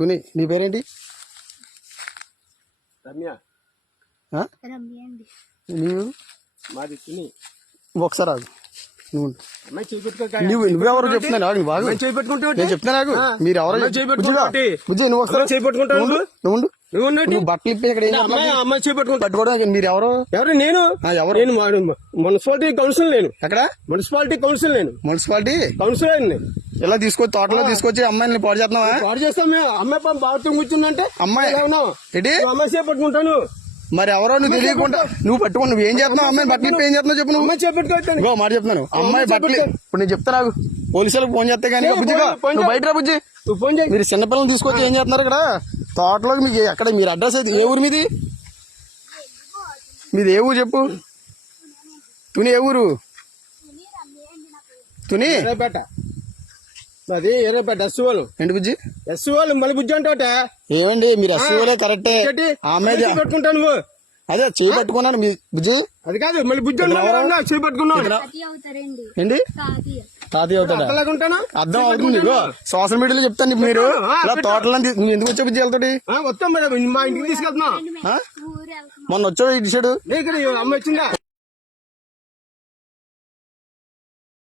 తుని నీ పేరేంటి? రమ్య. నీవు? మాది తుని. ఒకసారి రాదు నువ్వు నువ్వెవరు చెప్తున్నాను బాగా నేను చెప్తున్నా నాకు మీరు ఎవరో బుజ్జి నువ్వు ఒకసారి చేపట్టుకుంటావు. నువ్వు బట్టలు ఇప్పి ఇక్కడ అమ్మాయి చేపట్టుకుంటా పట్టుకోవడం మీరు ఎవరు? ఎవరు? నేను ఎవరు? నేను మున్సిపాలిటీ కౌన్సిల్. నేను ఎక్కడ? Municipality council. నేను మున్సిపాలిటీ కౌన్సిల్ అయింది. ఇలా తీసుకొచ్చి తోటలో తీసుకొచ్చి అమ్మాయిని పాడు చేస్తున్నావా? పాడు చేస్తాం మేము. అమ్మాయి బాగా కూర్చుందంటే అమ్మాయి ఏంటి అమ్మాయి చేపట్టుకుంటాను. మరి ఎవరో నువ్వు తెలియకుండా నువ్వు పట్టుకుని నువ్వు ఏం చేస్తున్నావు? అమ్మాయి బట్టలు ఏం చేస్తున్నావు చెప్పు. నువ్వు అమ్మాయి చేపట్టుకోవచ్చు. మాట చెప్తున్నాను అమ్మాయి బట్టలు ఇప్పుడు నేను చెప్తా నాకు పోలీసులకు ఫోన్ చేస్తే కానీ బుజ్జిగా నువ్వు బయట రా బుజ్జి. ఫోన్ చేయి. మీరు చిన్నపిల్లలు తీసుకొచ్చి ఏం చేస్తున్నారు ఇక్కడ తోటలోకి? మీకు ఎక్కడ మీరు అడ్రస్ అయితే ఏ ఊరు మీది? మీది ఏ ఊరు చెప్పు. తుని ఏ ఊరు? తుని అది ఎర్రపేట ఎస్సీఓలు. ఏంటి బుజ్జి? ఎస్సీఓలు మళ్ళీ బుజ్జి అంటావట. ఏమండి మీరు ఎస్సీఓలే కరెక్టే. ఆమె పట్టుకుంటా నువ్వు. అదే చేయి పట్టుకున్నాను మీ బుజ్జి. అది కాదు మళ్ళీ బుజ్జి చేయి పట్టుకున్నావు. ఏంటి తాతయ్య అవుతాడా? అర్థం అవుతుంది నీకు. సోషల్ మీడియాలో చెప్తాను మీరు ఇలా తోటలో నువ్వు ఎందుకు వచ్చావు బుజ్జి వెళ్తాడు? వస్తాం మేడం మా ఇంటికి తీసుకెళ్తున్నా. మొన్న వచ్చావు ఇటు సైడు అమ్మ వచ్చిందా?